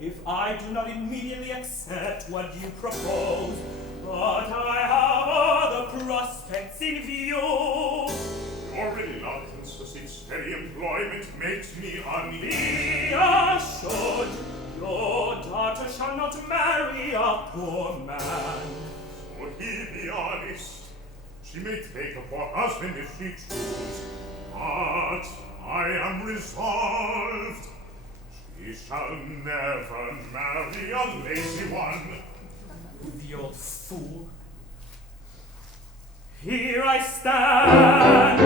If I do not immediately accept what you propose, but I have other prospects in view. Your reluctance to seek steady employment makes me uneasy. Be assured, your daughter shall not marry a poor man. So he be honest. She may take a poor husband if she choose, but I am resolved. He shall never marry a lazy one. The old fool. Here I stand,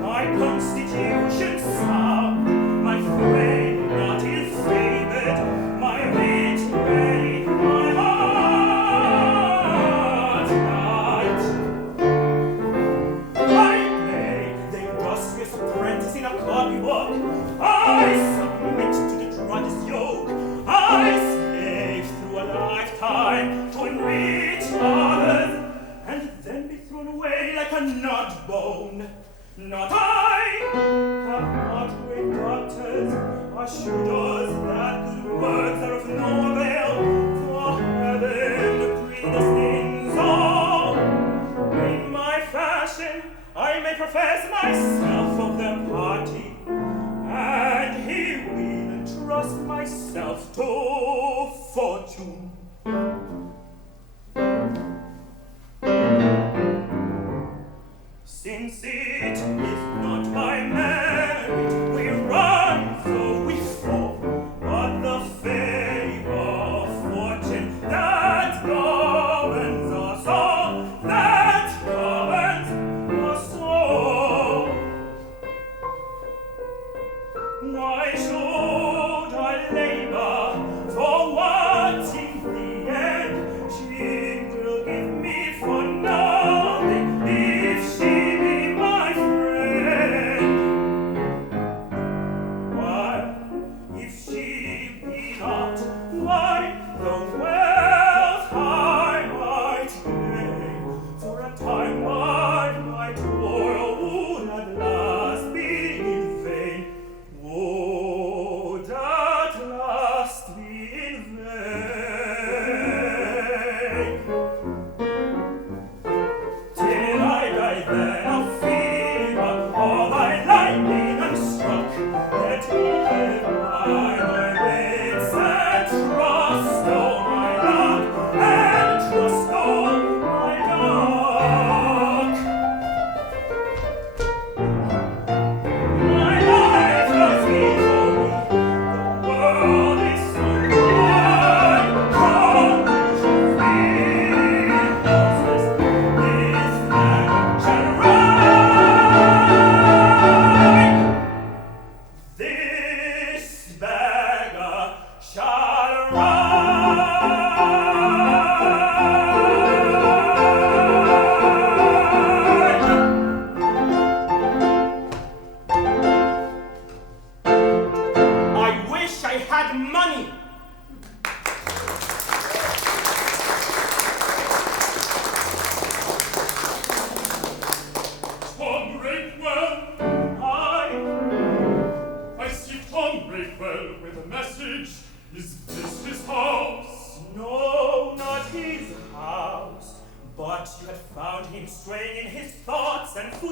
my constitution sound, my frame not ill-favored, my wit ready, my heart light. I play the industrious apprentice in a copybook. I submit to the drudge's yoke. I slave through a lifetime to enrich others, and then be thrown away like a nut bone. Not I have not great doctors, assured that good words are of no avail, for heaven predestines all. In my fashion I may profess myself of their party, and he will entrust myself to fortune. Since it is not by merit we run, so we fall, but the favor of fortune that governs us all, that governs us all. Why should I labor for what in the end she will give me for nothing if she be my friend?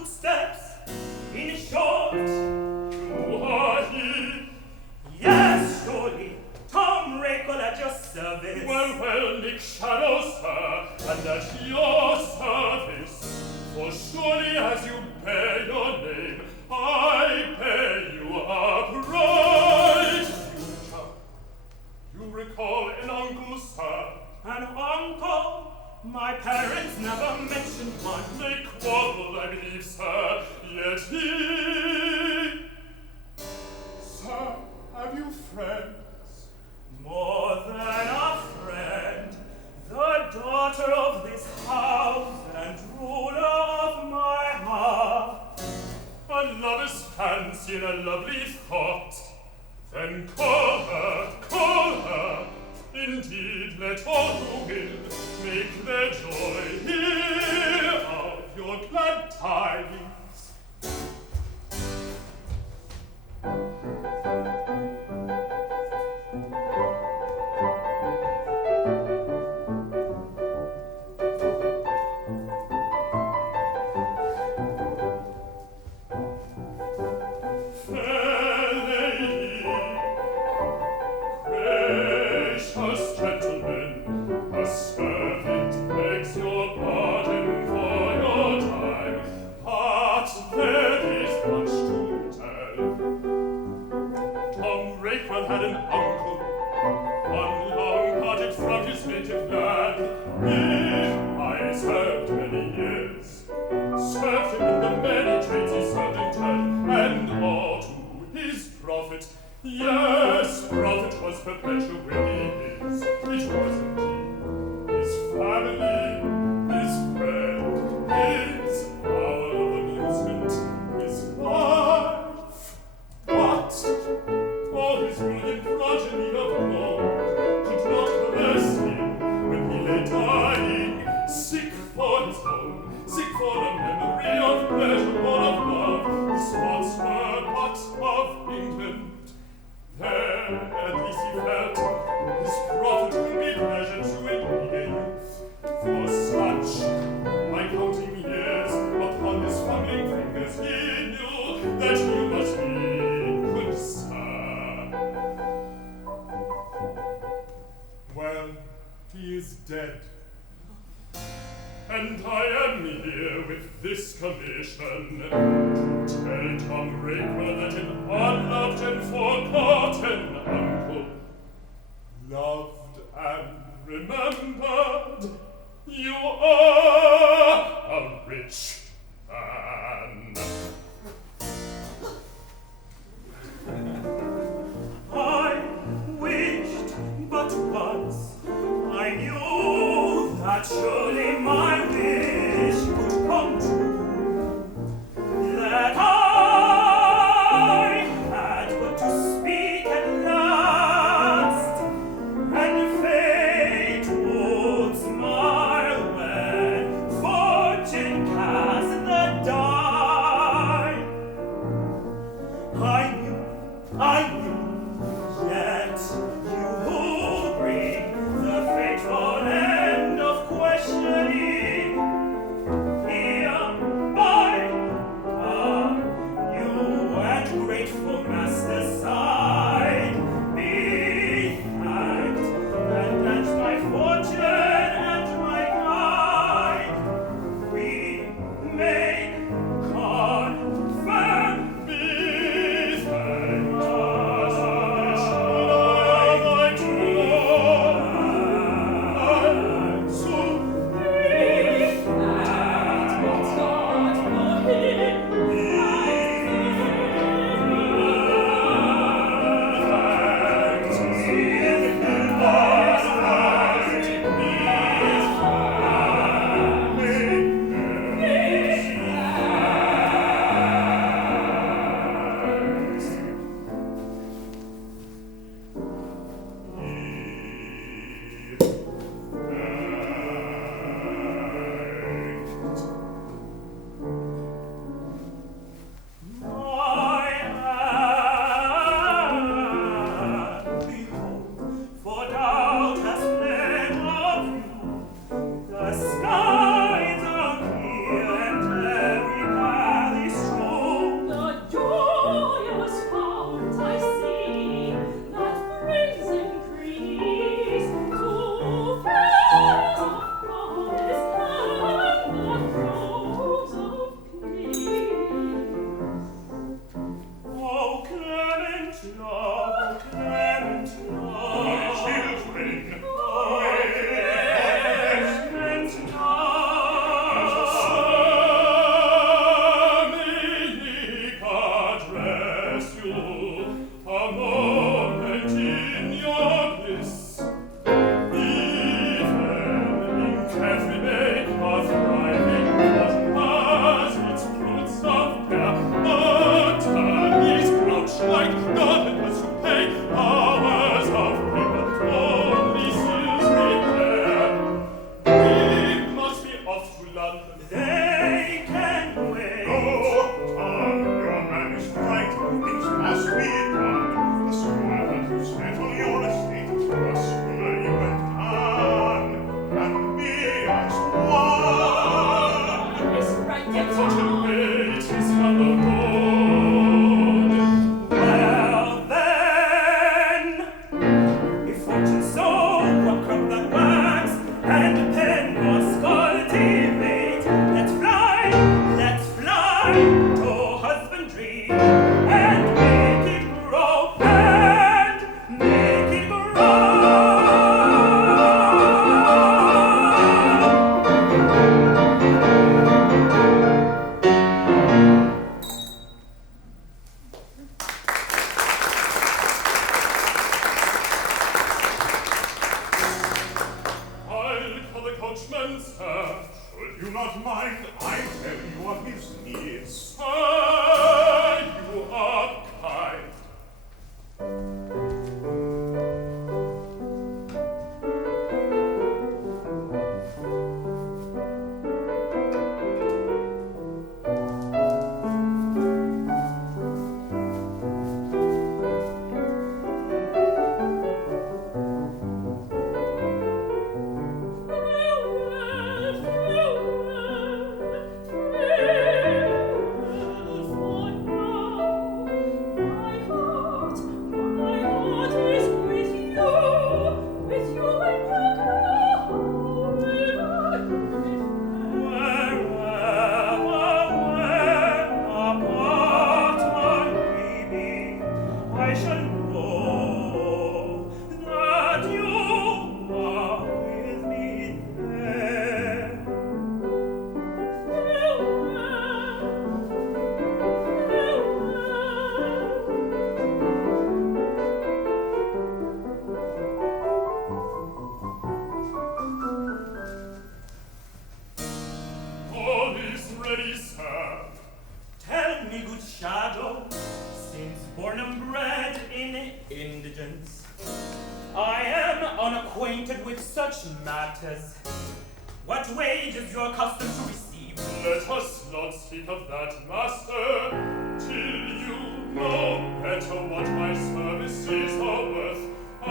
footsteps. In short, You are he. yes, surely, Tom Rakewell at your service. Well, Nick Shadow, sir, and at your service. For surely as you bear your name, I bear you a bright future. You recall an uncle, sir? An uncle? My parents never mentioned one. They quarrel, I believe, sir, yet he... Sir, have you friends? More than a friend, the daughter of this house and ruler of my heart. A lover's fancy and a lovely thought. Then call her, call her. Indeed, let all who will make their joy hear of your glad tidings. Fair lady, gracious gentlemen, a servant begs your pardon for your time, but there is much to tell. Tom Rakewell had an uncle, one long parted from his native land. I served many years, served him in the many trades he served in turn, and all to his profit. Yes, profit was perpetually his. It was indeed his family, his friend, his hour of amusement, his life. But all his brilliant progeny of gold could not bless him when he lay dying, sick for his home, sick for the memory of pleasure or of love. His thoughts were but of England. There, at least he felt, his profit would be pleasure to a youth. For such, by counting years upon his fumbling fingers, he knew that you must be good, sir. Well, he is dead. And I am here with this commission to tell Tom Rakewell that an unloved and forgotten uncle, loved and remembered, you are a rich man. I wished but once I knew that surely my wish would come true, that I had but to speak at last, and fate would smile when me good shadow, since born and bred in indigence. I am unacquainted with such matters. What wages you are accustomed to receive? Let us not speak of that, master, till you know better what my services are worth. A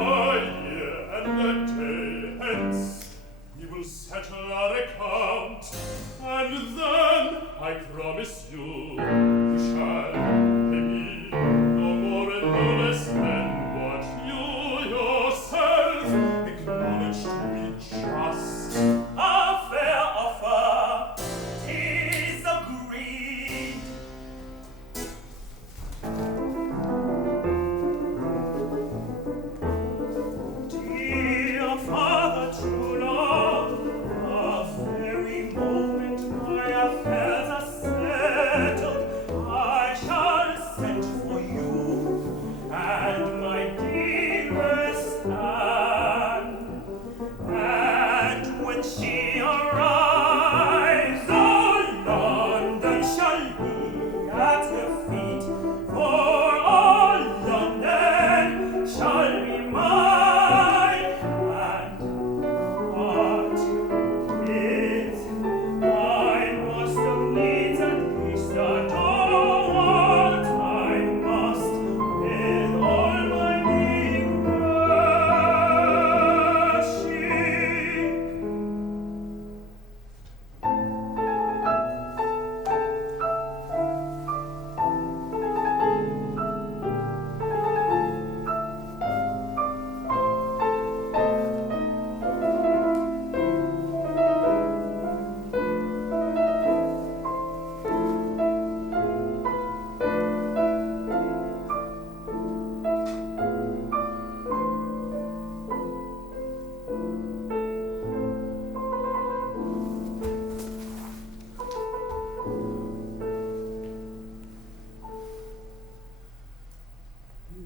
year and a day hence we will settle our account, and then I promise you shall pay me no more and no less than what you yourself acknowledge to be just. A fair offer, 'tis agreed. Dear Father Trulove, the very moment my affairs are settled, I shall send for you, and my dearest Anne. And when she arrives, all London shall be at her feet, for all London shall be mine. And what is I must of needs and least adore what I must with all my being rushing.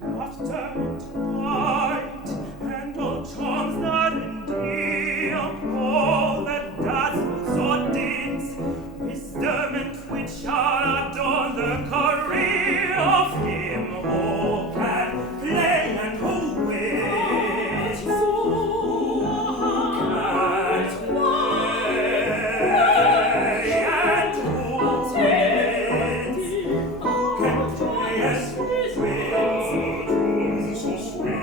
Laughter and light, and all charms that endear, all that dazzles or dins, wisdom and wit shall adorn the career of him who can play and who wins. Who can play and who wins. Who can play and who wins. So sweet,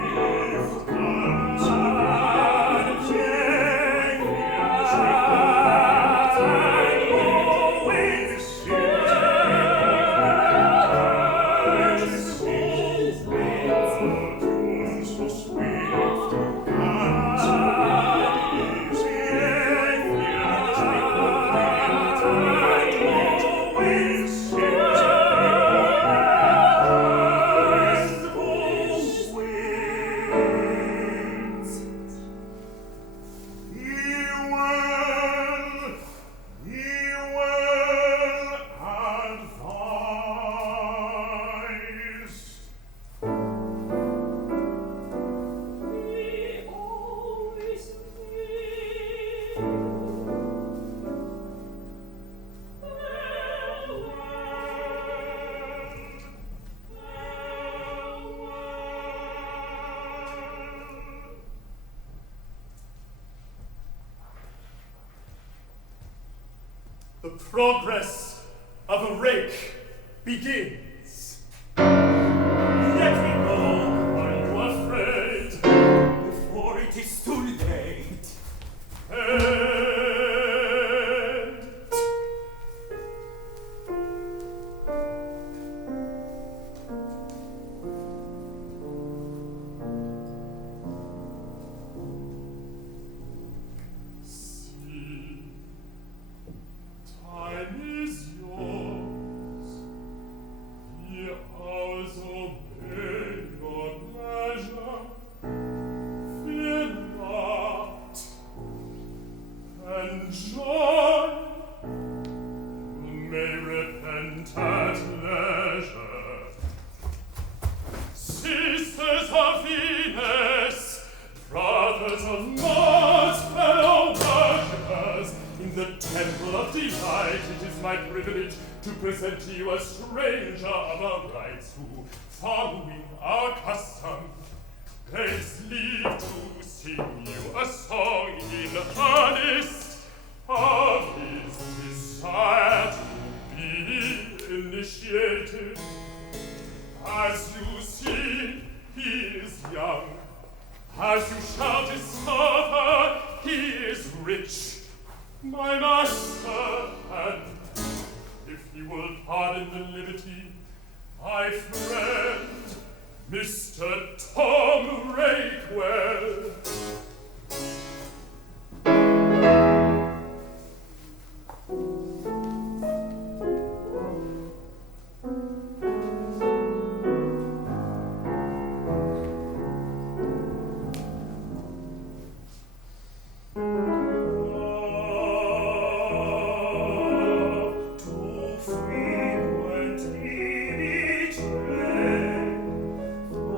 The progress of a rake begins. Let me go Are you afraid? before it is too late. And see, time is yours. The hours obey your pleasure. Fear not, and joy you may repent at leisure. Sisters of Venus, brothers of Mars, fellow worshippers in the temple of delight, it is my privilege to present to you a stranger of our rights who, following our custom, begs leave to sing you a song in earnest of his desire to be initiated. As you see, he is young. As you shall discover, he is rich, my master, and if he will pardon the liberty, my friend, Mr. Tom Rakewell.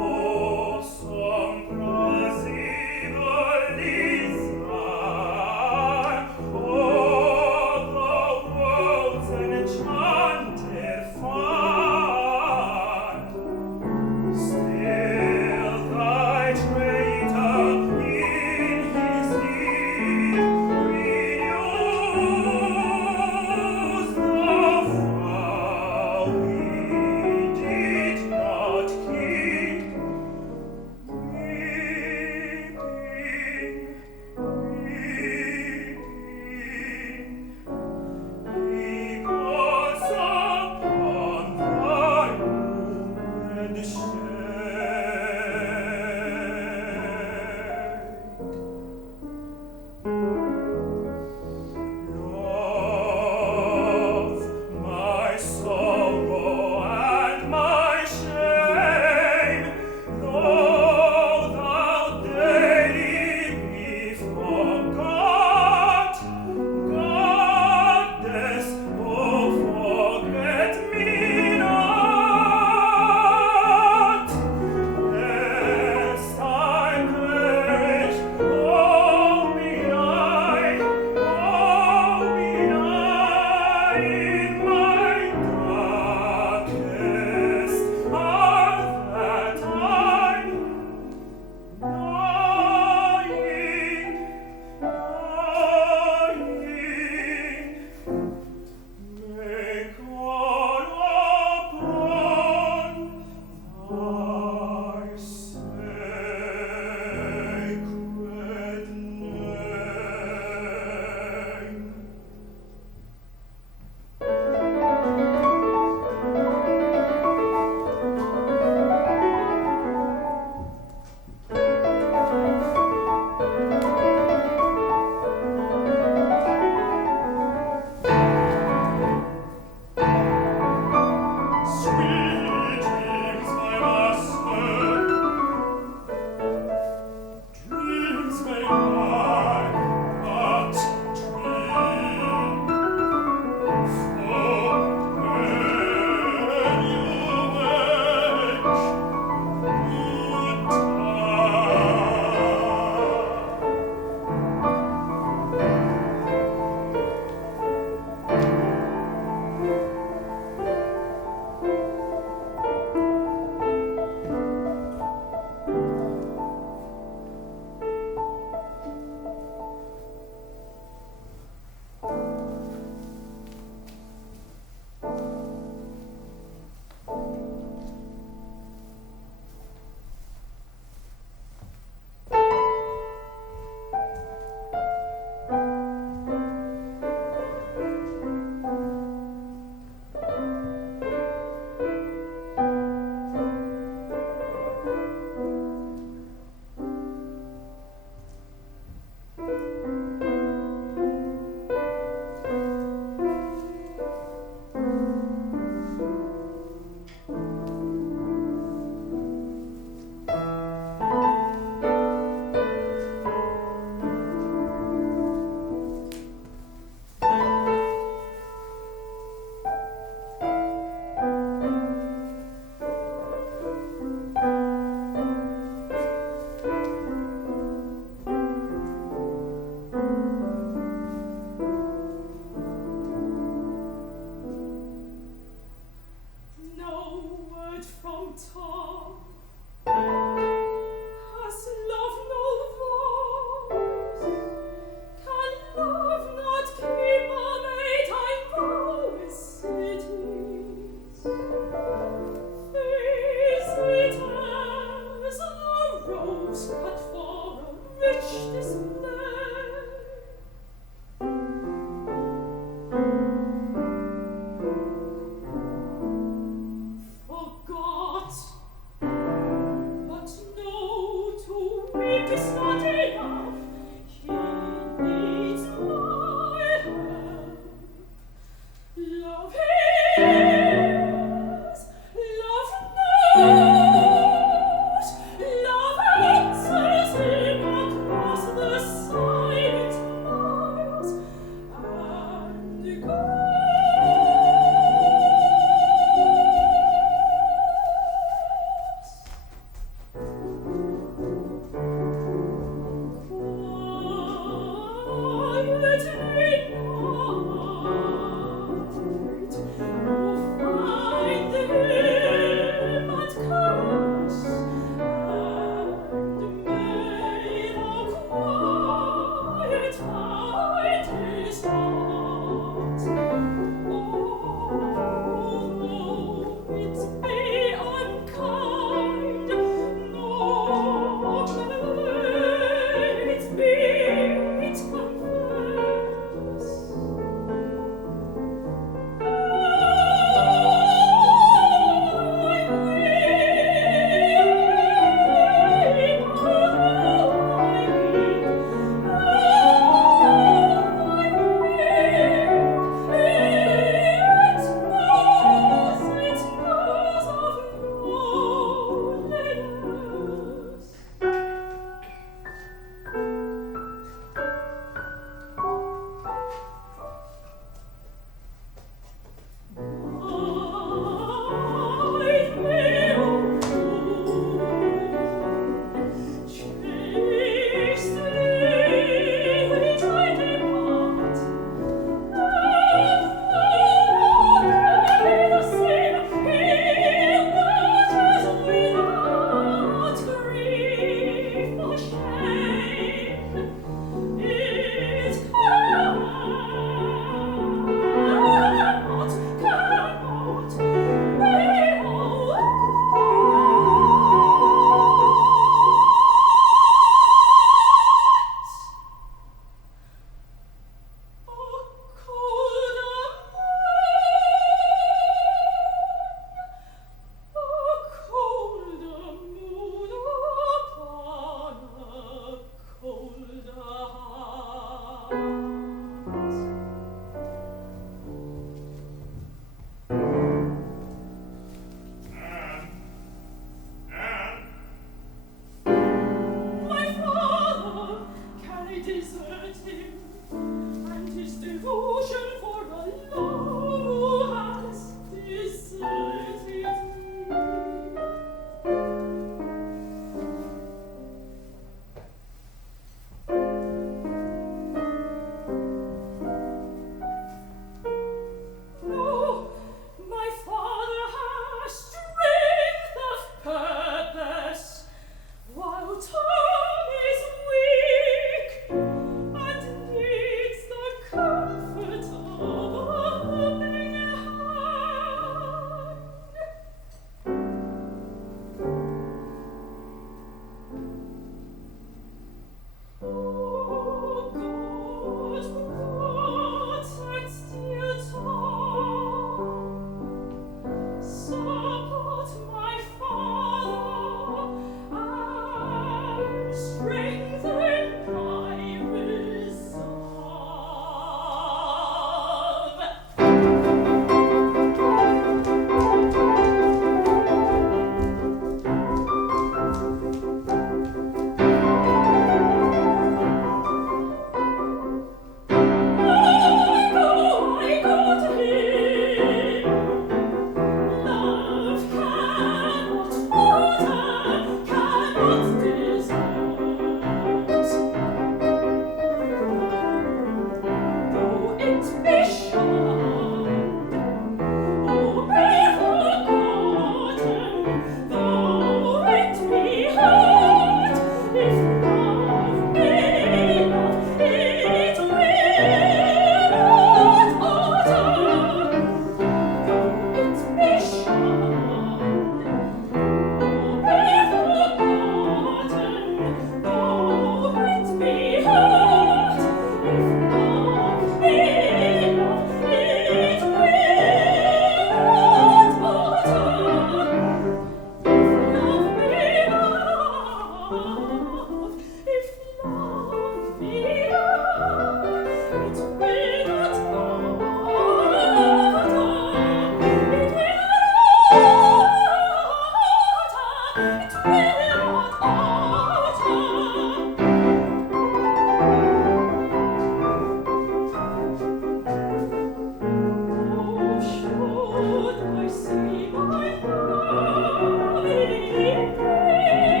Oh, some Brazil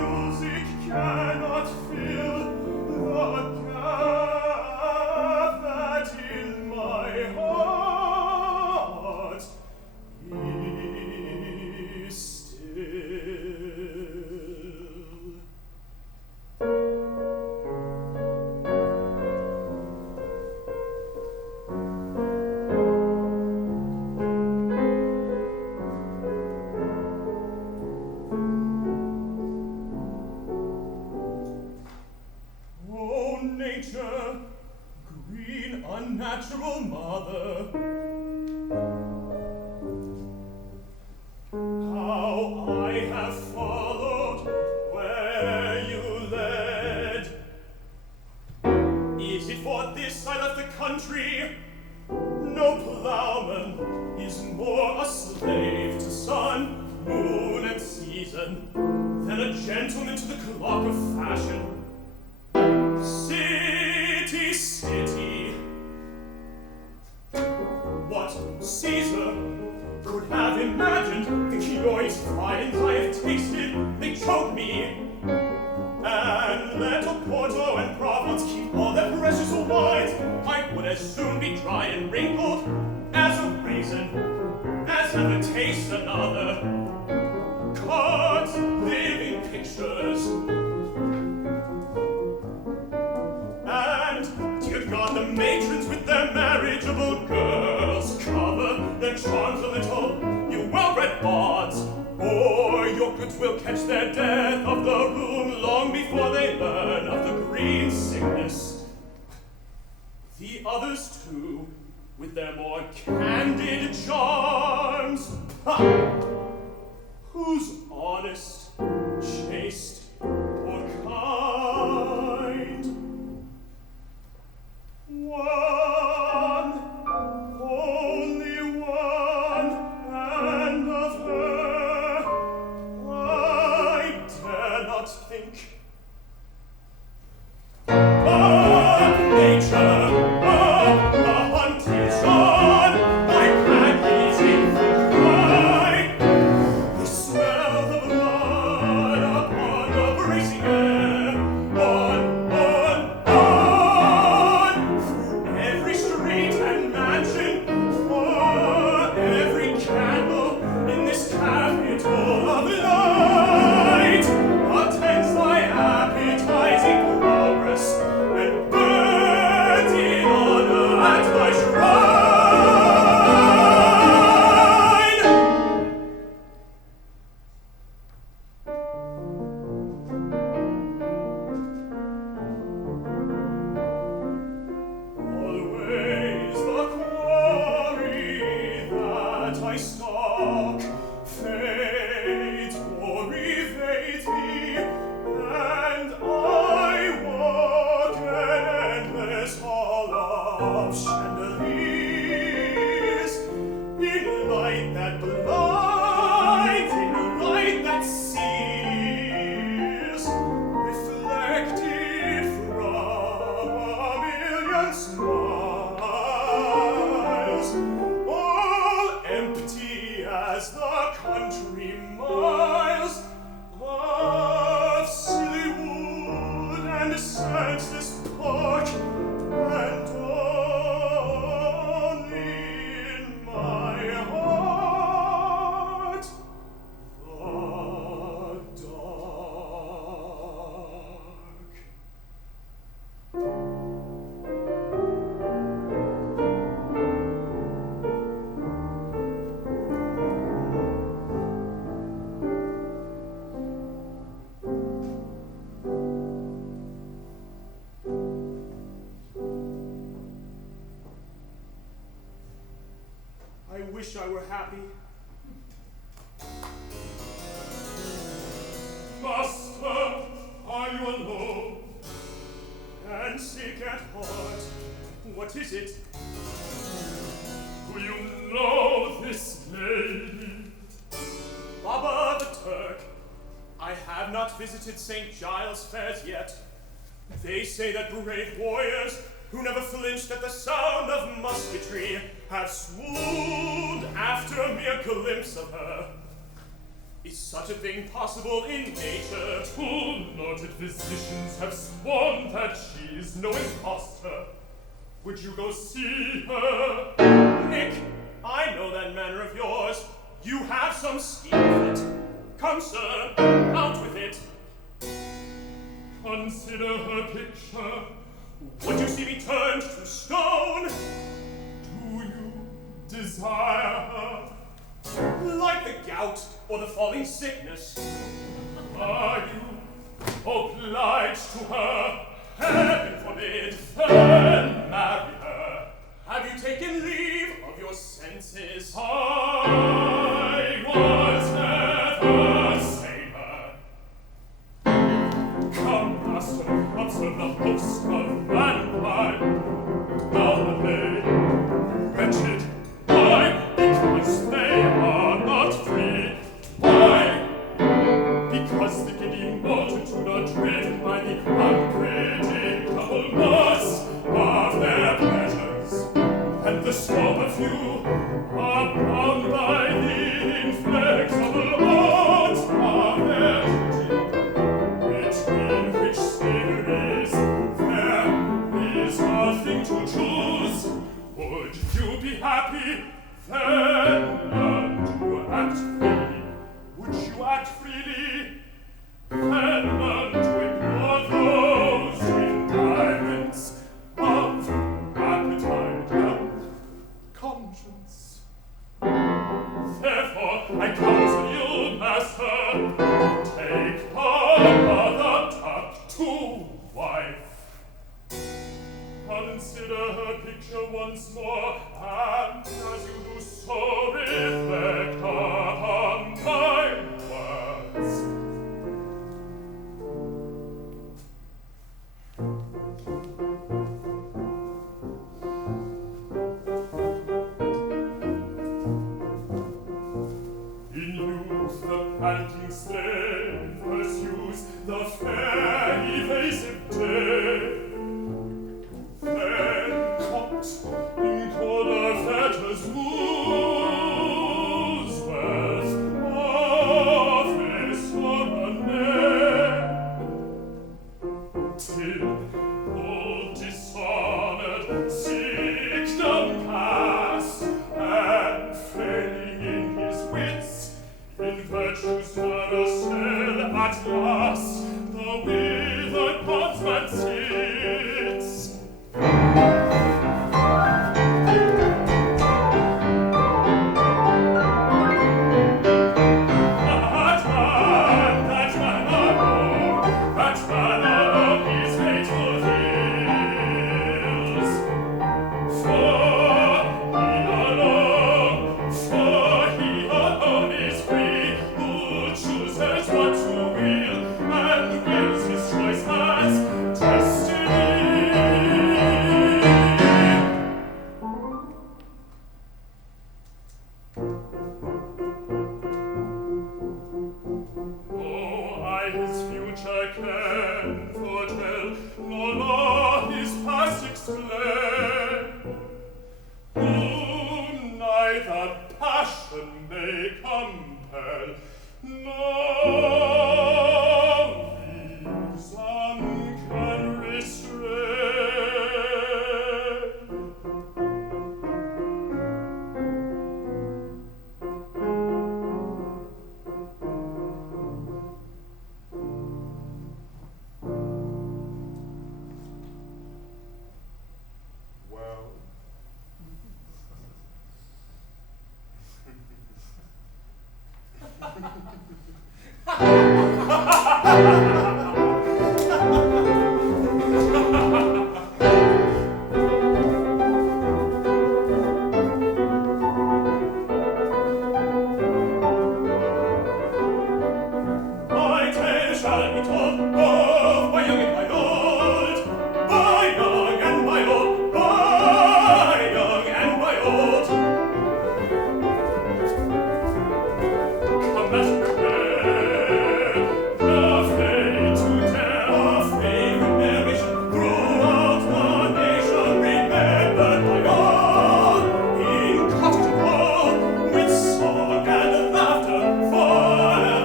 music cannot fill the gap that in my heart is still. Nature, green, unnatural mother, how I have followed where you led. Is it for this I left the country? No plowman is more a slave to sun, moon, and season than a gentleman to the clock of fashion. City, city, what Caesar could have imagined, the curious viands I have tasted, they choke me. And let Oporto and Provence keep all their precious wines, I would as soon be dry and wrinkled as a raisin, as ever taste another. Cards, living pictures, and, dear God, the matrons with their marriageable girls cover their charms a little, you well-bred bards, or your goods will catch their death of the room long before they learn of the green sickness. The others, too, with their more candid charms, ha! Who's honest, chaste, or kind? One, only one, and of her I dare not think. Up nature, up the hunting sun, my pack is in full cry. The smell of blood upon the bracing air, on, through every street and mansion, for every candle in this capital of light attends thy appetizing progress and burns in honor at thy shrine. Always the quarry that I stalk fades or evades me, and I walk an endless hall of chandeliers in light that blinds, in light that sears, reflected from a million smiles, all empty as the country miles of silly wood and senseless park, and only in my heart the dark. I wish I were happy. Master, are you alone and sick at heart? What is it? Do you know this lady? Baba the Turk. I have not visited St. Giles' fairs yet. They say that brave warriors who never flinched at the sound of musketry have swooned after a mere glimpse of her. Is such a thing possible in nature? Two noted physicians have sworn that she is no impostor. Would you go see her? Nick, I know that manner of yours. You have some scheme with it. Come, sir, out with it. Consider her picture. Would you see me turned to stone? Do you desire her? Like the gout or the falling sickness. Are you obliged to her? Heaven forbid. Then marry her. Have you taken leave of your senses? I was never saner. Come, master, observe the host of mankind. Now are they wretched? Why? Because they are not free. Why? Because the giddy multitude are driven by the unpredictable mass of their pleasures, and the sober few are bound by the inflexible odds of their duty, between which slaveries there is nothing to choose. Would you be happy? Then learn to act freely. Would you act freely? Then learn to ignore those indictments of appetite and conscience. Therefore, I counsel you, master, take her mother tuck to wife. Consider her picture once more, and as you do so, reflect upon my words. In youth the panting slave pursues the fair evasive day. Then caught in colder fetters woos wealth, office, or a name, till old dishonored, sick, downcast, and failing in his wits, in virtue's carousel at last the withered bondsman sits. That man alone his faithful heals. For he alone is free, who chooses what to will, and wills his choice as destiny. Oh, I his future can foretell, nor law his past explain. Whom neither passion may compel, nor reason can restrain. Well, my tale shall be told both by young and by old, by young and by old, by young and by old. Come, master, prepare the fate to tell, of fame and narration throughout the nation, remembered by all, in cottage and hall, with song and laughter, for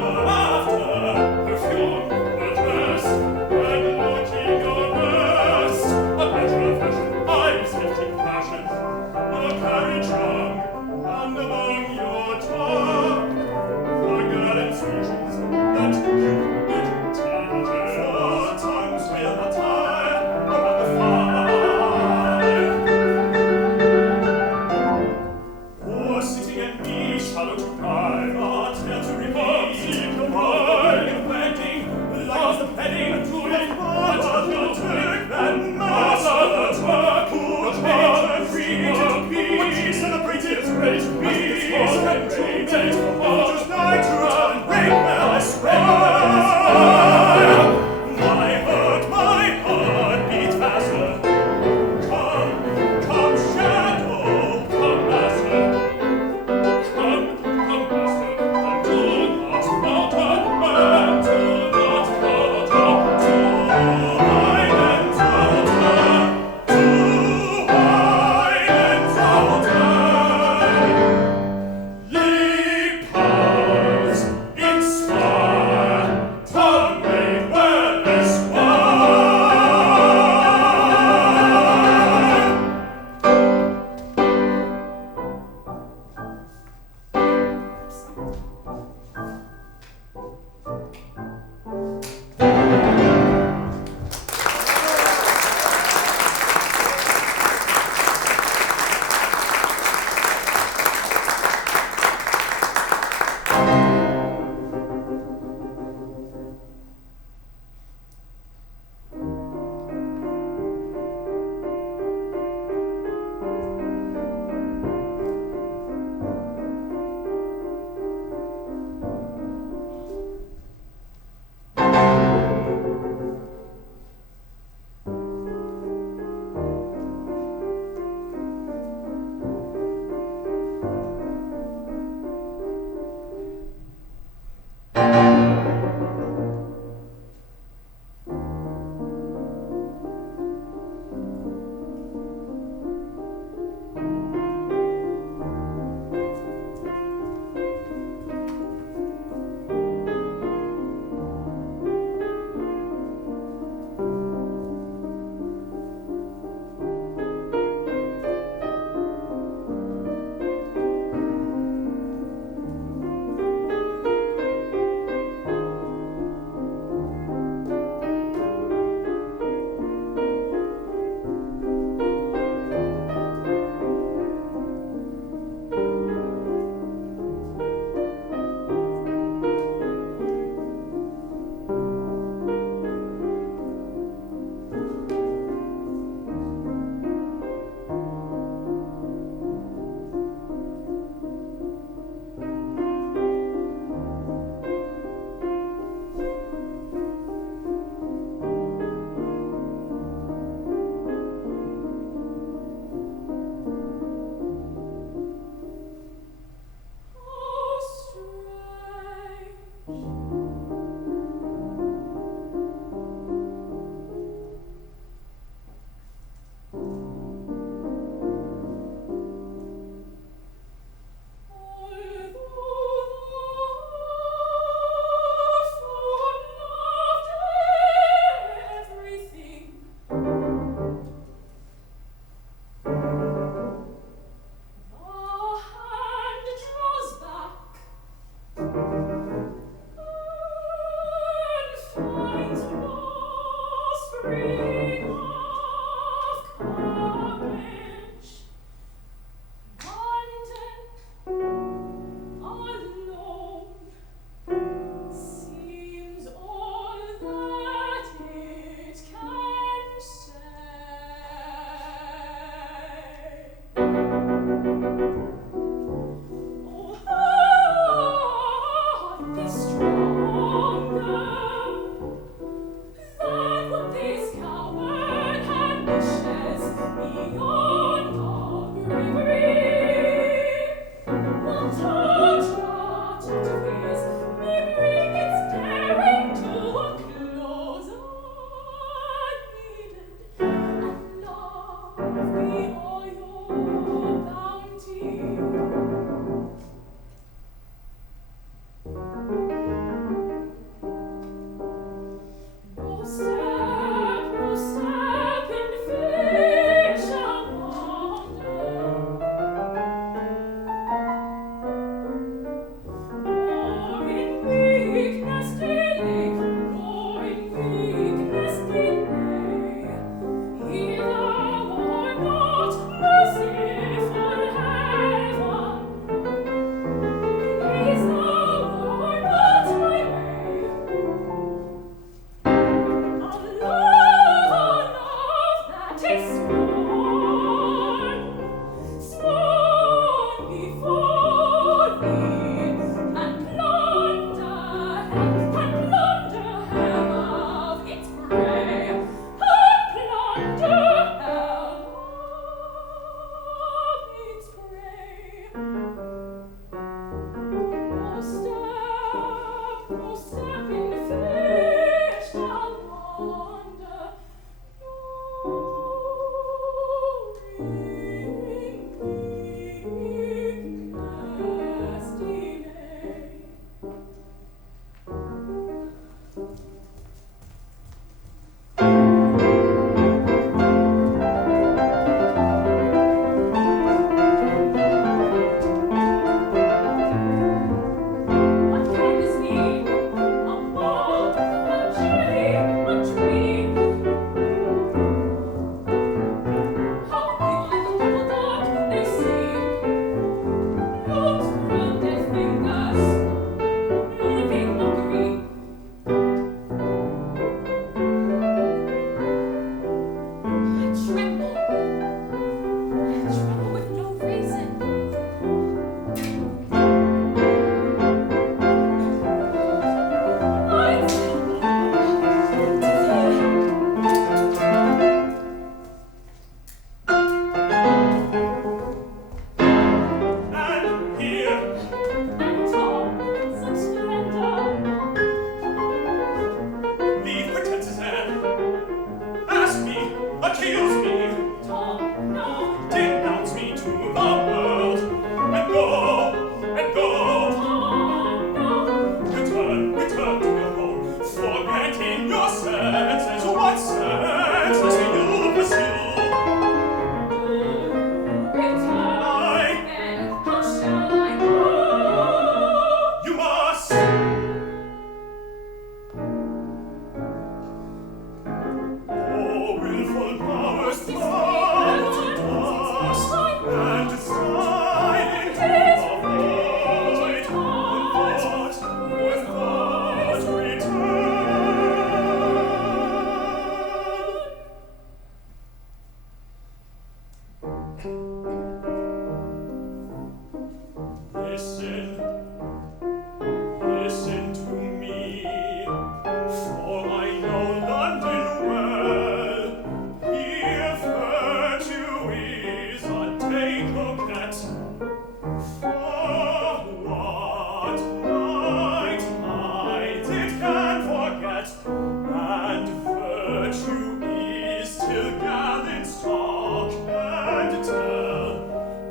heart, and virtue is till gallants talk and tell.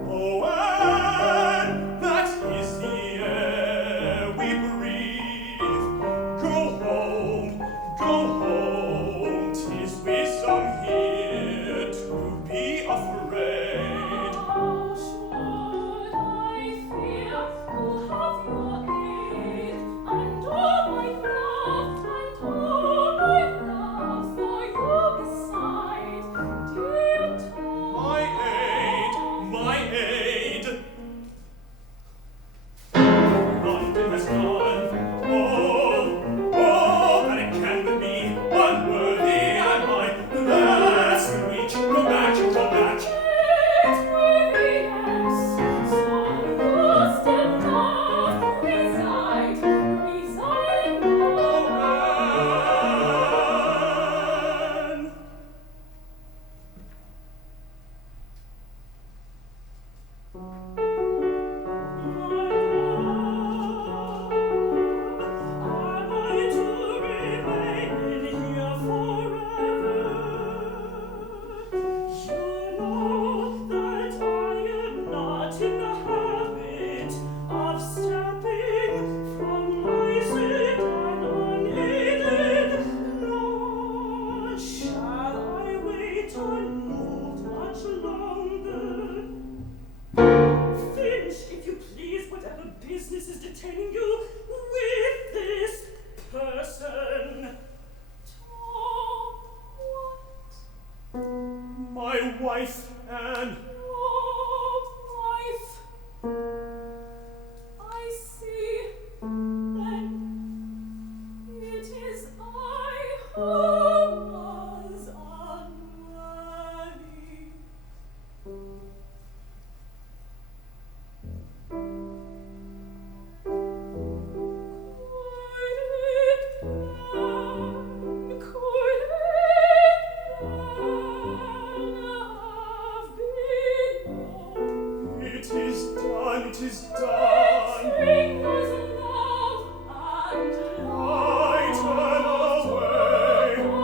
Oh, and that is the air we breathe. Go home, 'tis wisdom here to be afraid. How should I fear who have your aid, and all my love for you beside, dear Tom? My aid. London has gone. All that it can with me. Unworthy am I. That's the weak. Go back. It really is. So you still doth reside Oh, Anne. Am I to remain here forever? You know that I am not in the habit of stepping from my seat unaided, nor shall I wait unmoved much longer. Finish, if you please, whatever business is detaining you with this person. Tom, what? My wife, Anne. Your wife. I see. Then it is I who was unworthy. It is done. Fingers love and I turn away.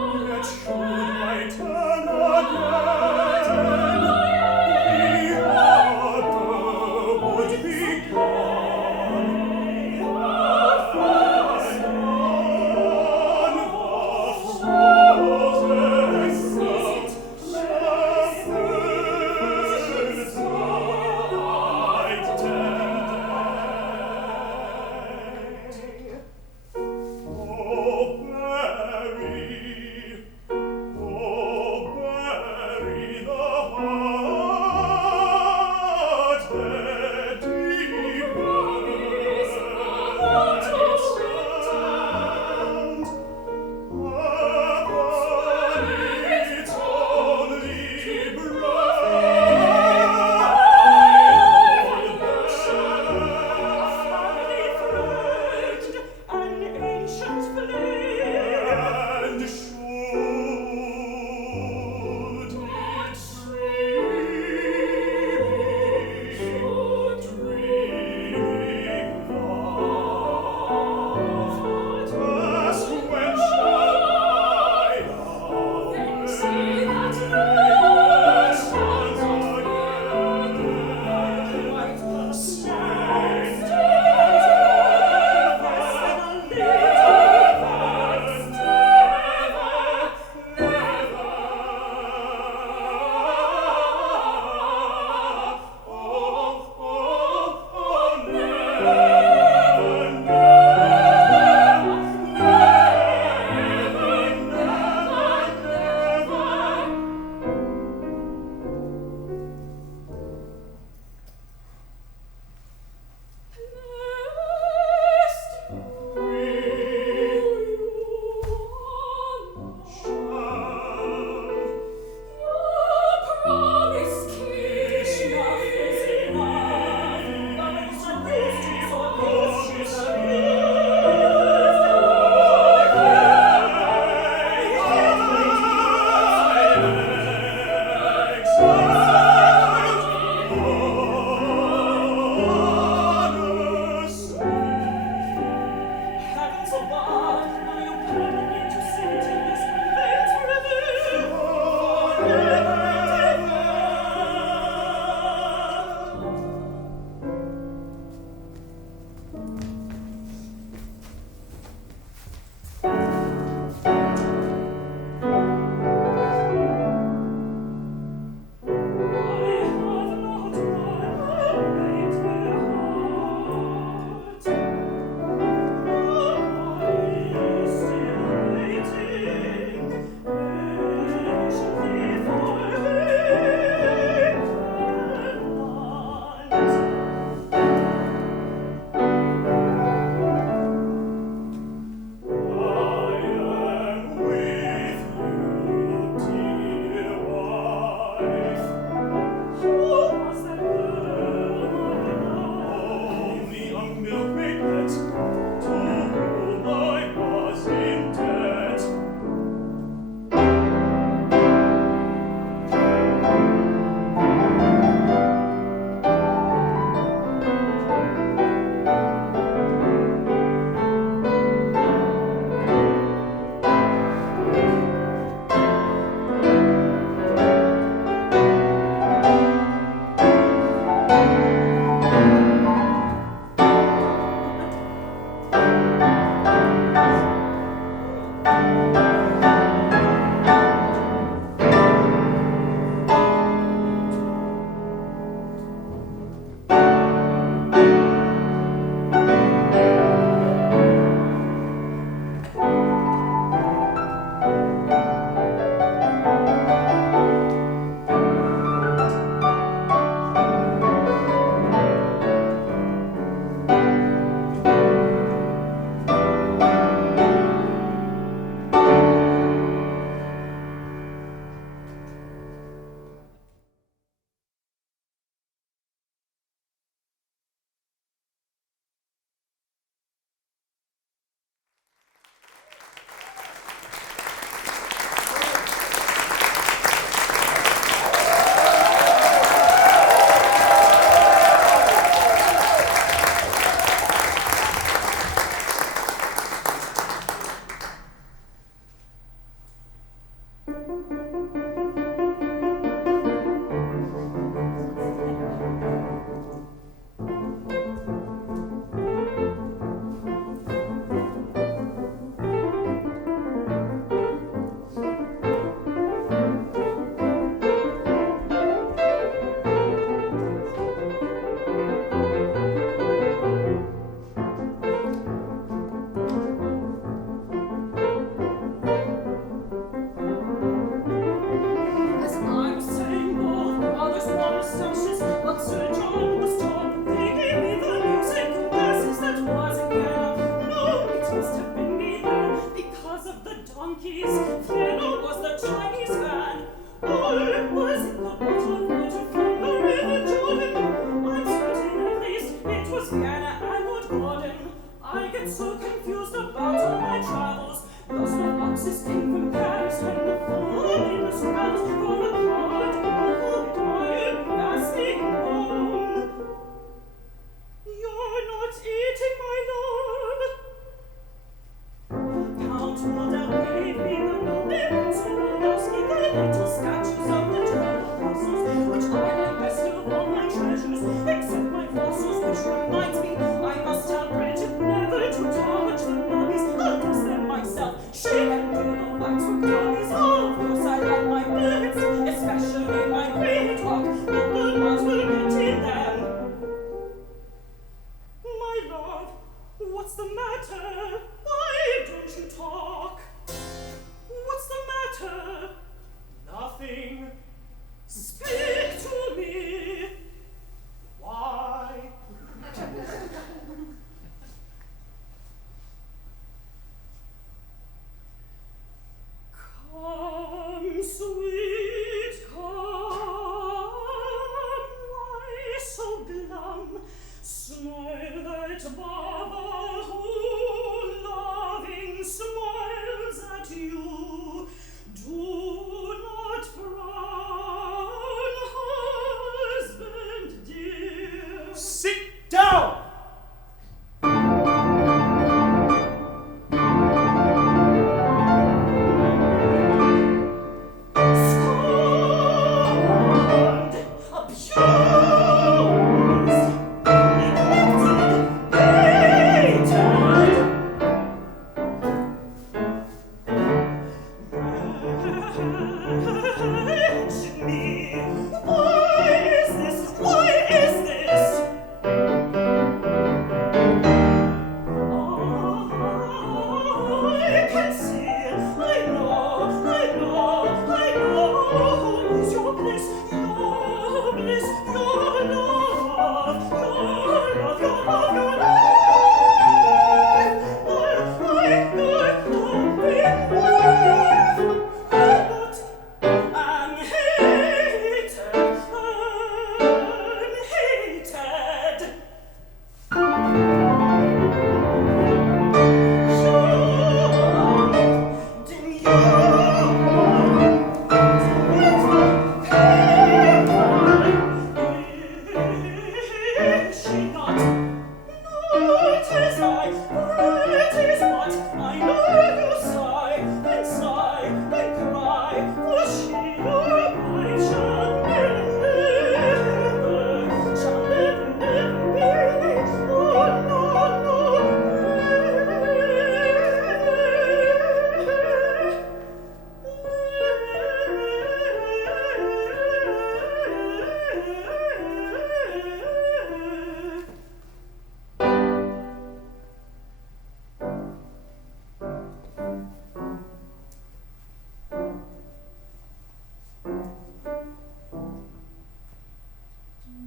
monkeys. Vienna was the Chinese van. Or was it the bottle of water from the River Jordan? I'm certain at least it was Vienna and Lord Gordon. I get so confused about all my travels. Those my boxes came from Paris and the famous crowds for a card. Oh, I'm passing home. You're not eating, my lord. Count Model gave me the Libretto, the little statues of the 12 apostles, which I like best of all my treasures, except my fossils, which reminds me I must tell Bridget never to touch the mummies. I'll dress them myself. She can do the wax with dummies. Oh, of course I like my bits, especially my great rock, but the mouse will get in them. My love, what's the matter? Why don't you talk? What's the matter? Nothing. Speak to me. Why? Come, sweet, come. Why so glum? Smile at Baba, who loving smiles at you. Do not frown, husband dear. Sit down! Scorned, abused, neglected, hated. Wretched me, why is this? Why is this? I can see, I know, is your bliss, your bliss, your love, your love, your love, your love. I'm hated, unhated.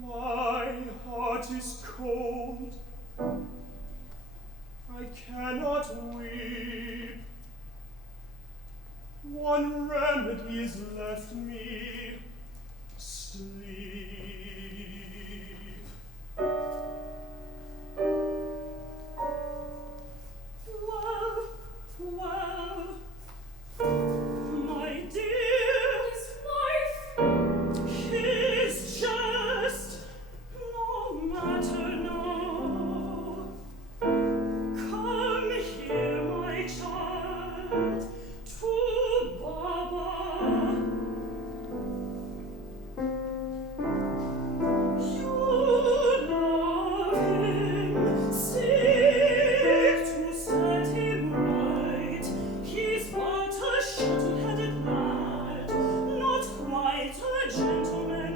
My heart is cold. I cannot weep. One remedy is left me, sleep. Well, my dear, his wife, his just, no matter now. Come here, my child, to Baba. You love him, seek to set him right. He's but a short-headed lad, not quite a gentleman,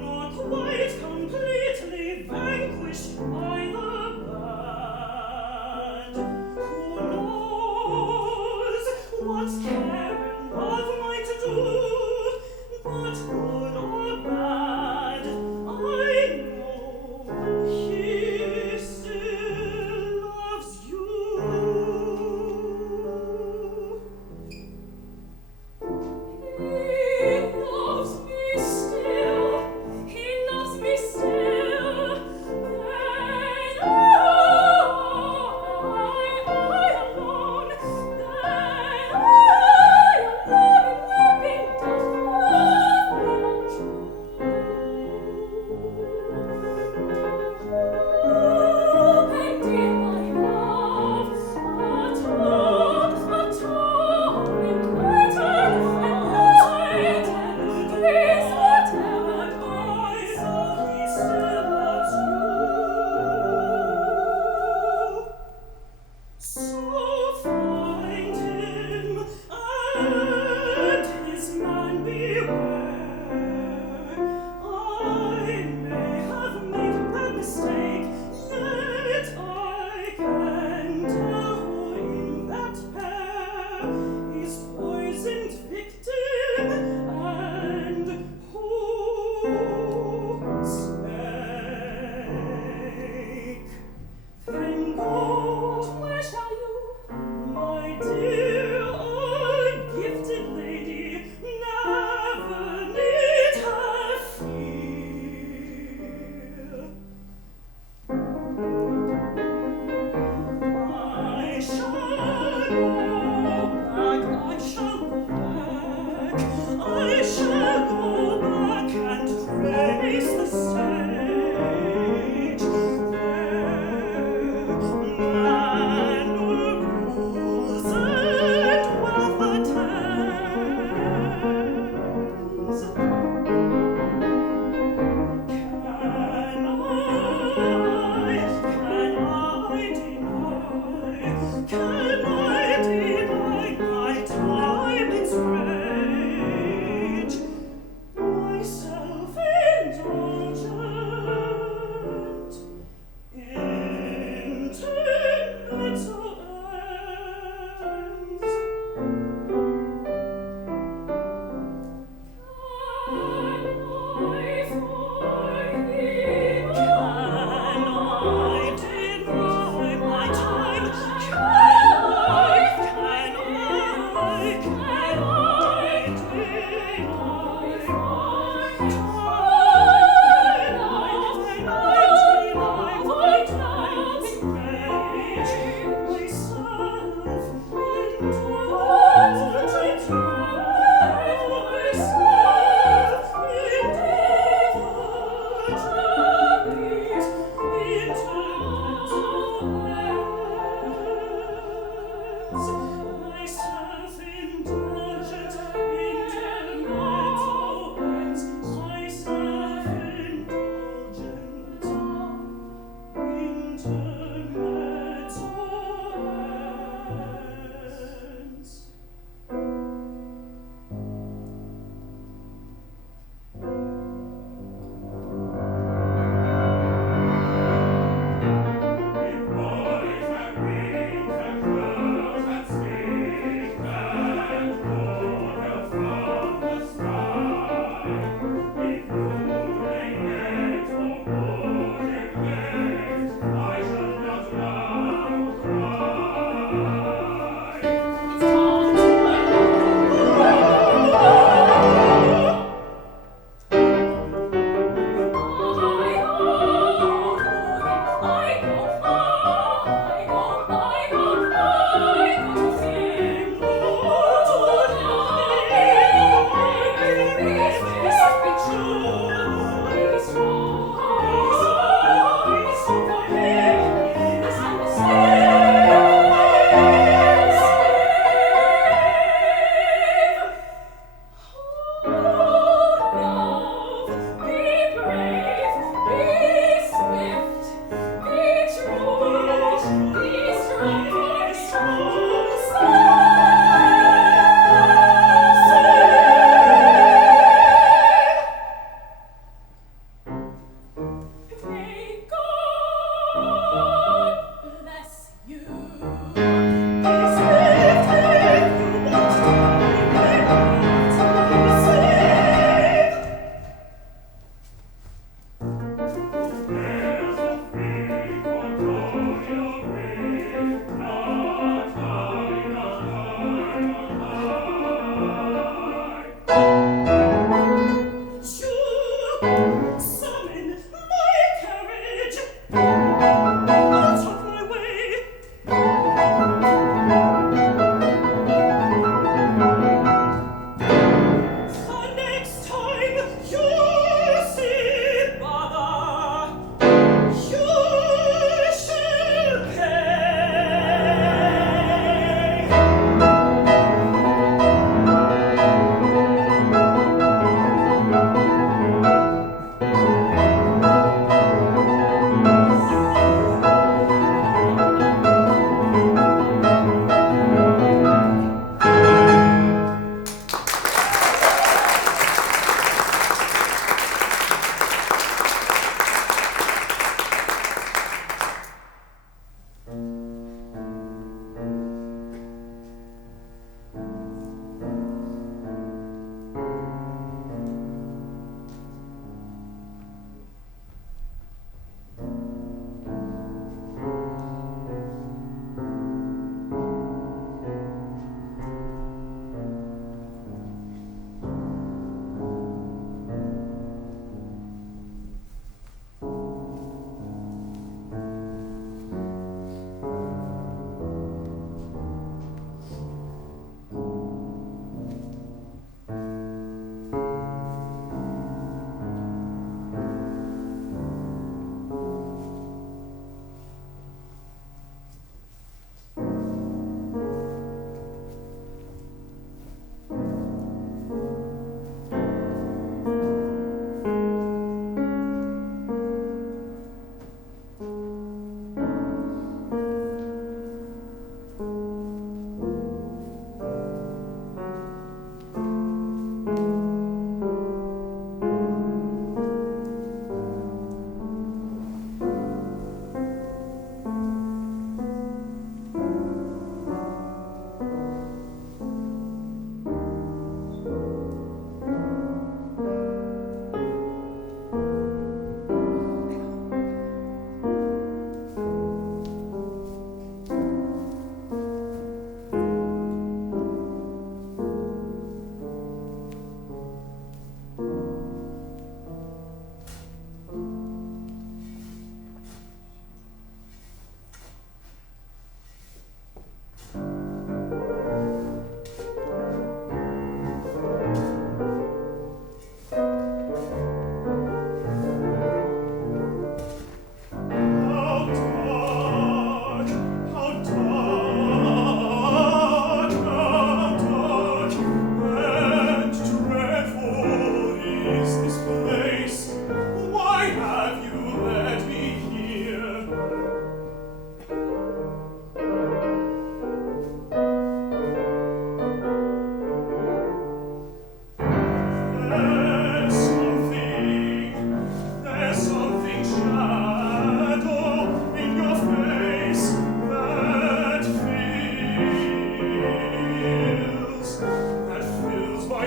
nor quite completely vanquished by the bad. Who knows what care and love might do, but good or bad, I know he still loves you. his poisoned victim, and whose snake. Then God, where shall you, my dear gifted lady, never need have fear. I shall go back, I shall go back, I shall go back and praise the stage where man rules and wealth attends. Can I deny my time its rage, my self-indulgent, intermezzo ends?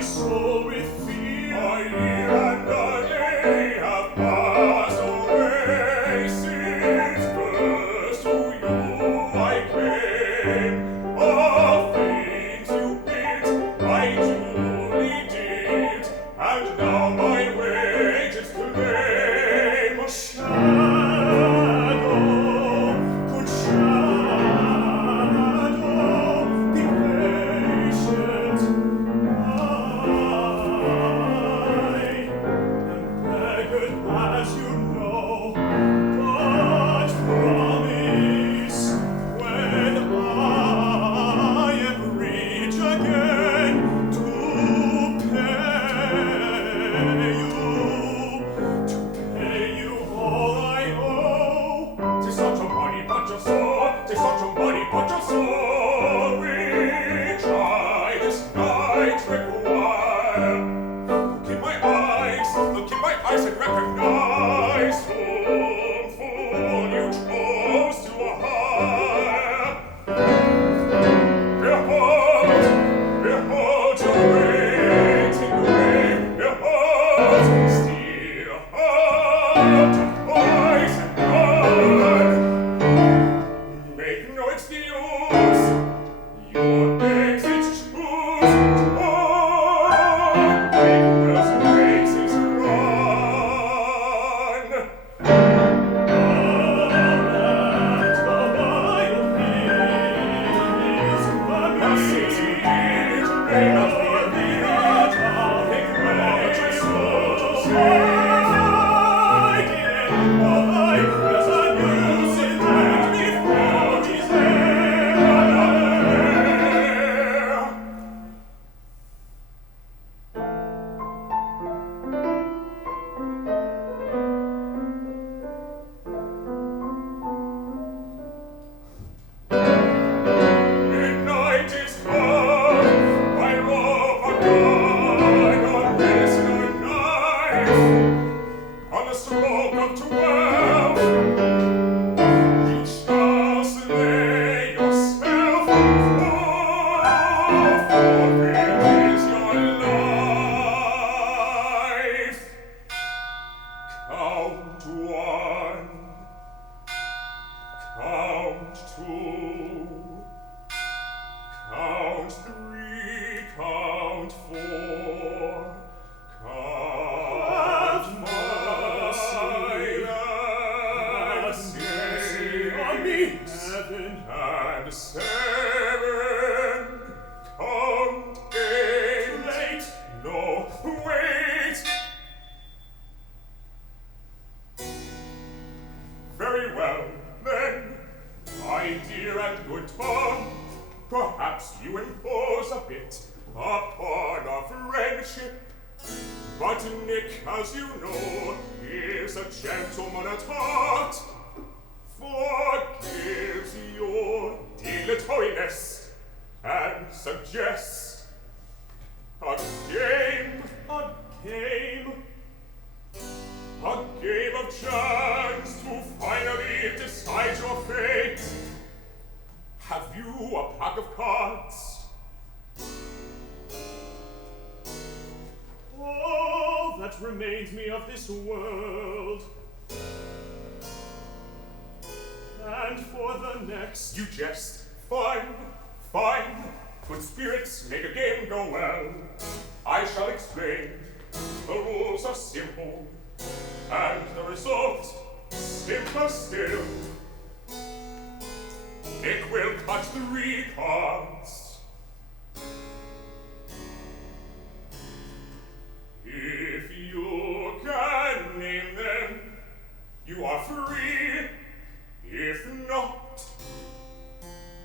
soul with fear. A year and a day have passed away since first to you I came. Of things you bid, I duly did, and now my wages claim. Remains me of this world, and for the next. You jest. Fine, fine. Good spirits make a game go well. I shall explain. The rules are simple, and the result simpler still. It will cut 3 cards. If you can name them, you are free. If not,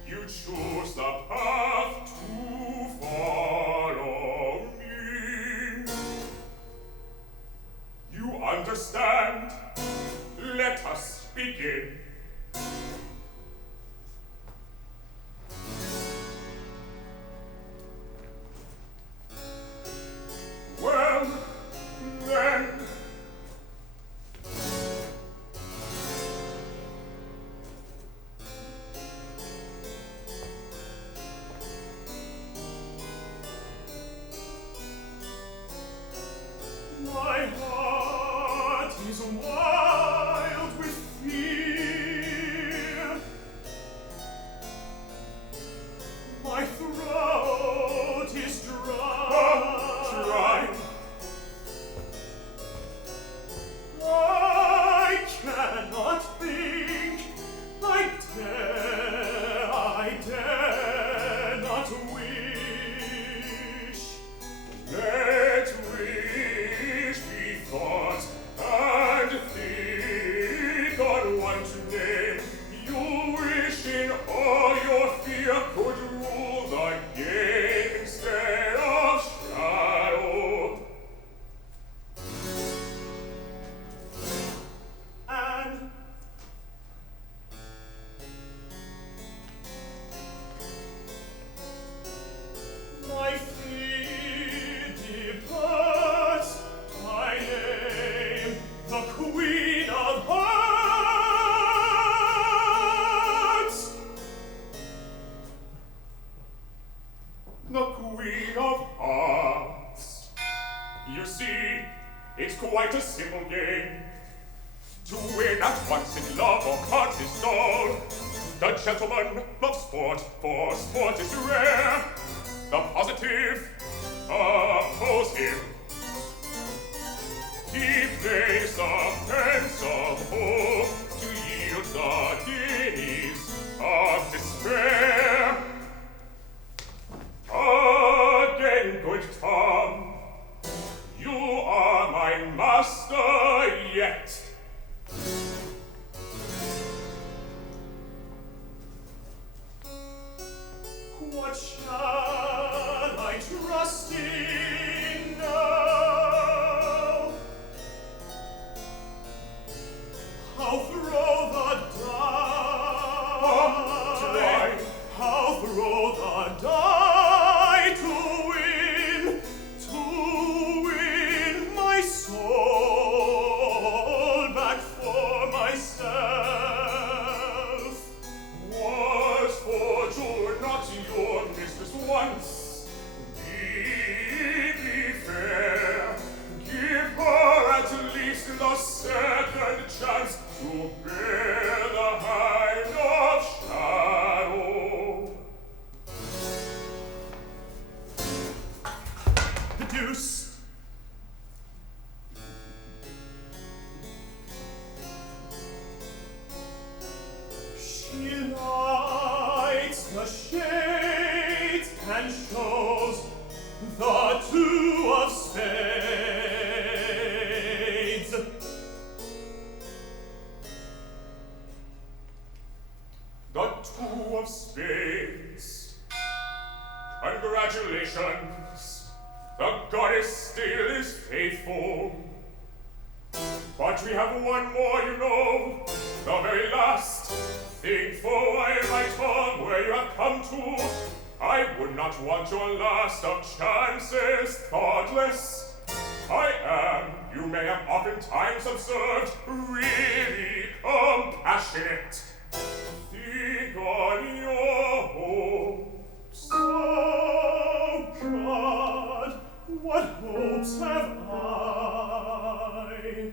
you choose the path to follow me. You understand? Let us begin. My heart is wild with fear. My throat is dry. I cannot think. I dare not wish. Let wish be thought and think on one today. You wish in all your fear could rule the game instead of shadow. And my fear departs, my name, the Queen of Hearts. The Queen of Hearts. You see, it's quite a simple game. To win at once in love or cards is dull. The gentleman loves sport, for sport is rare. The positive oppose him. He plays the pence of hope to yield the guineas of despair. Again, good Tom, you are my master yet. What shall I trust in now? How throw the die? How throw the die to win my soul back for myself? Was fortune not your mistress once? Be fair. Give her at least the second chance to bear the hand of shadow. The deuce. She lights the shades and shows the two of spades. The two of spades. Congratulations. The goddess still is faithful. But we have one more, you know. The very last. Think for a while, my tongue, where you have come to. I would not want your last of chances thoughtless. I am, you may have oftentimes observed, really compassionate. Think on your hopes. Oh God, what hopes have I?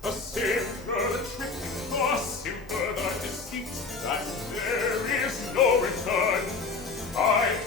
The simpler the trick, the simpler the deceit, that there is no return. I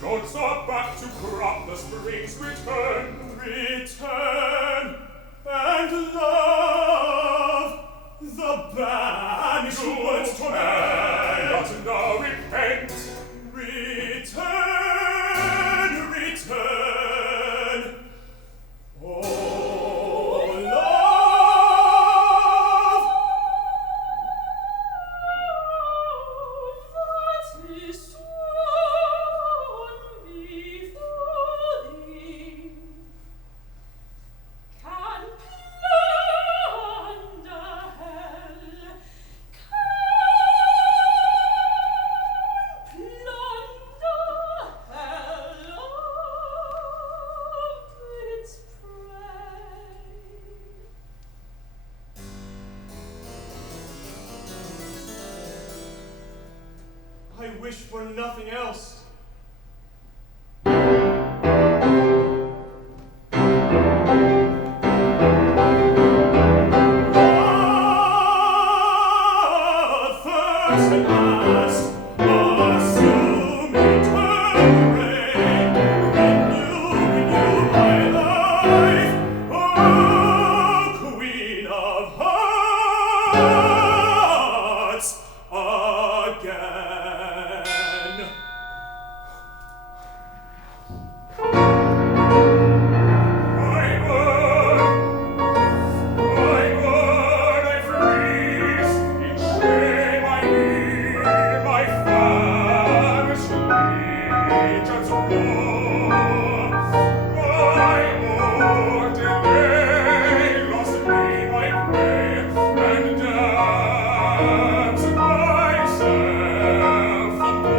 goats are back to crop, the springs return, and love the banishment cannot now repent. Return. Oh, love, that is sworn before thee, can plunder hell, of its prey. I wish for nothing else. First and last, assume eternal reign. Renew my life, oh Queen of Hearts, again. I burn, I freeze, in shame I hear my famished legions roar. My more delay lost me my prey, and damns myself the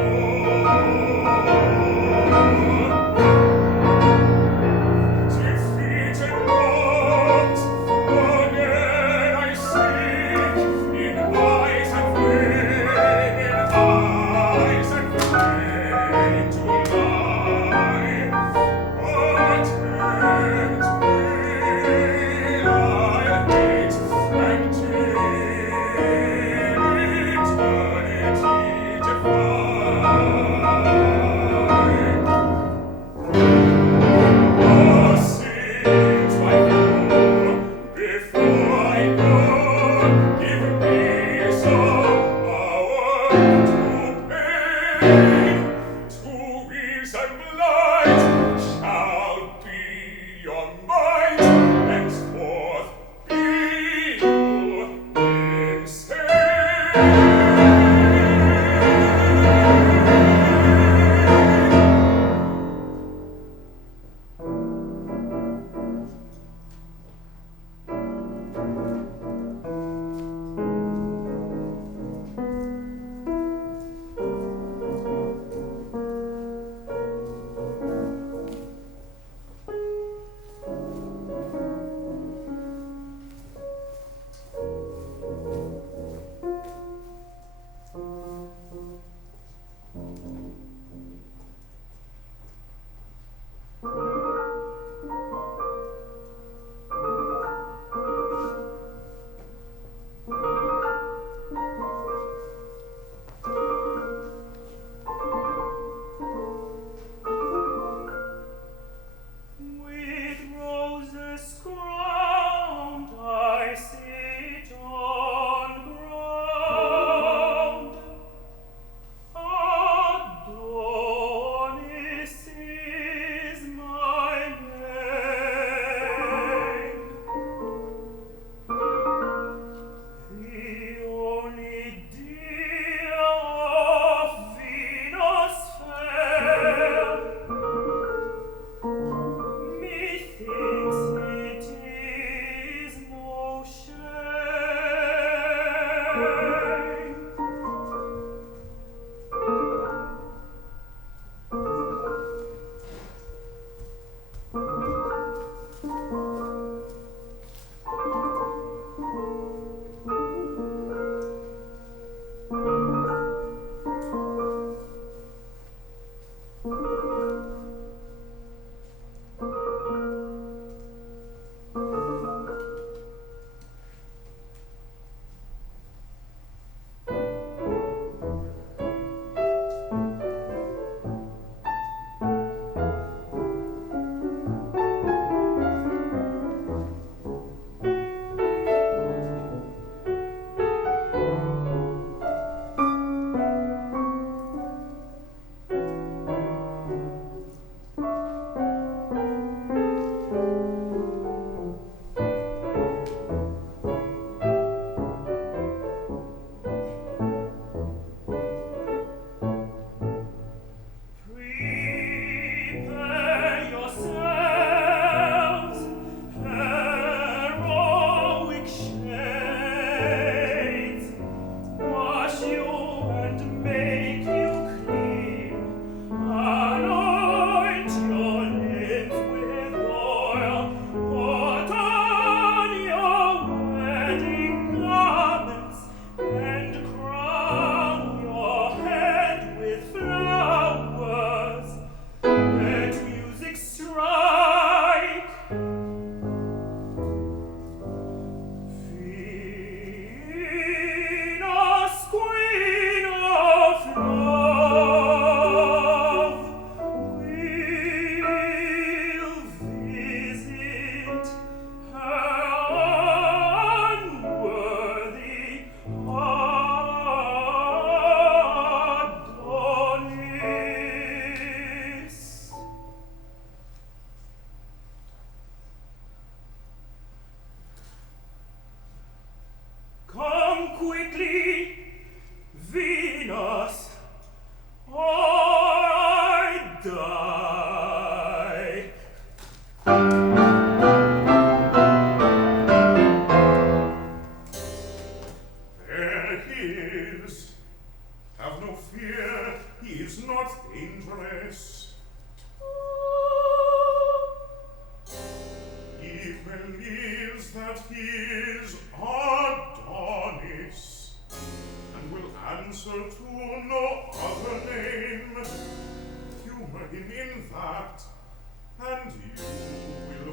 defeated mocked, again I seek in eyes and flame to lie. Attempt will I hate, and eternity defy. Since my fall, before I go, give me some hour to pain. 2 weeks and blight shall be your might, henceforth be you insane. With roses crowned, I sit on ground. Adonis is my name. The only dear of Venus fair. Methinks it is no shame. die. There he is. Have no fear, he is not dangerous. He believes that he is Adonis, and will answer to no other name. Humor him in that, and you will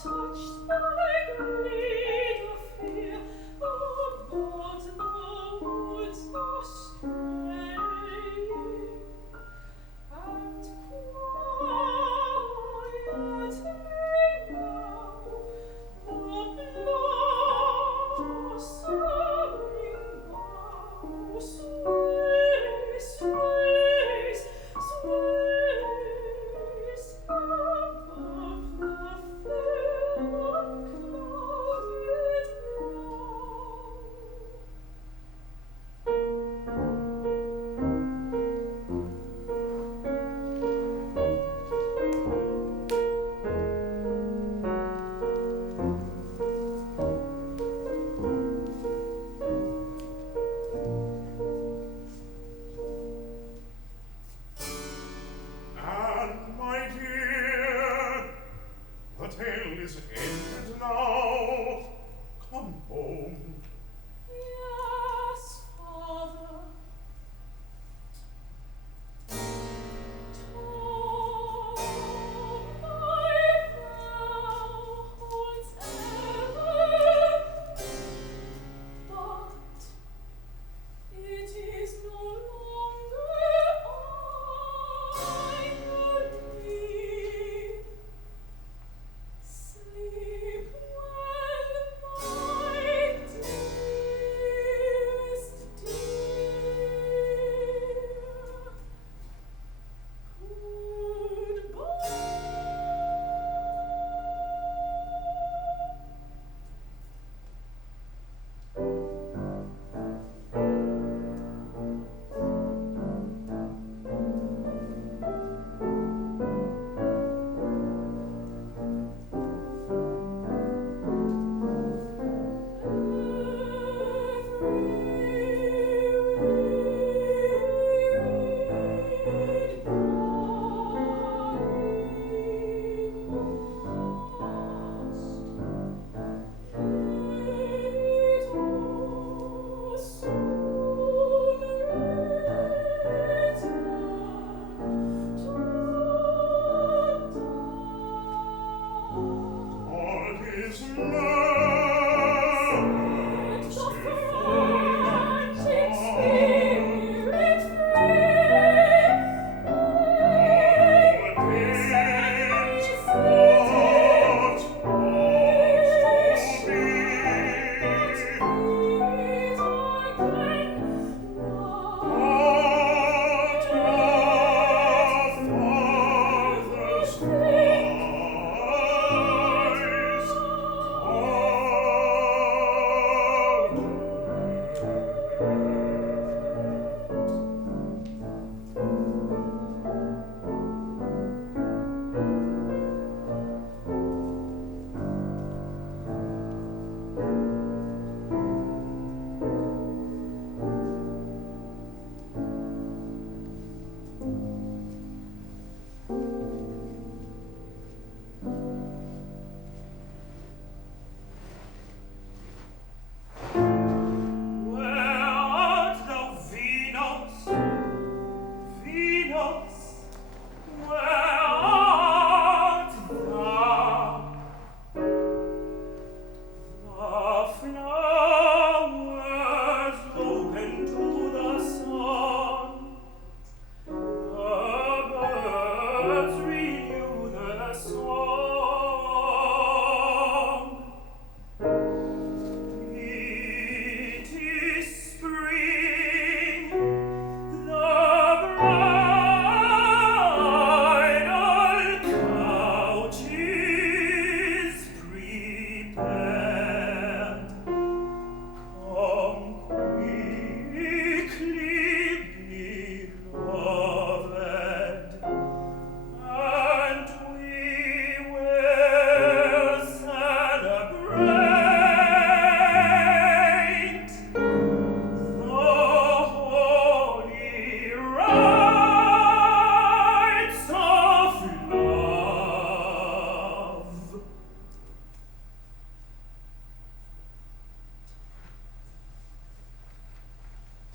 Touched by greater fear of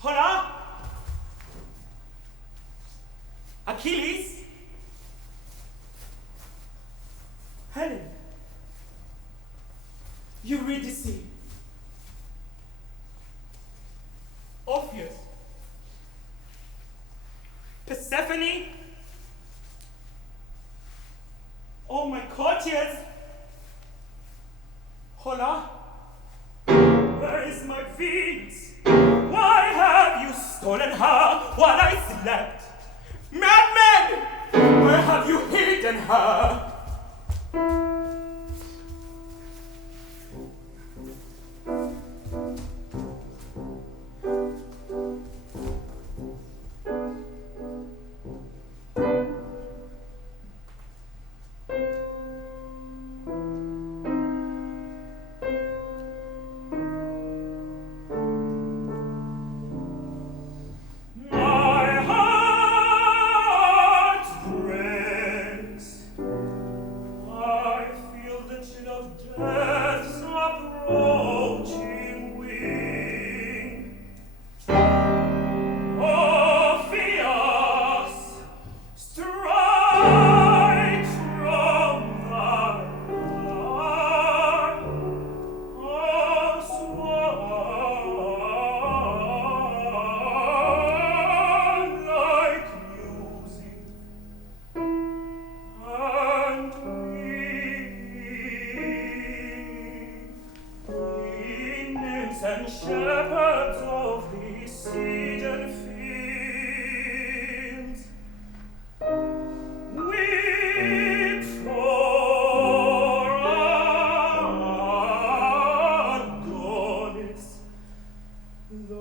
Hola? Achilles? Helen? Eurydice? Orpheus? Persephone? All my courtiers? Hola? Where is my Venus? Why have you stolen her while I slept? Madmen! Where have you hidden her? The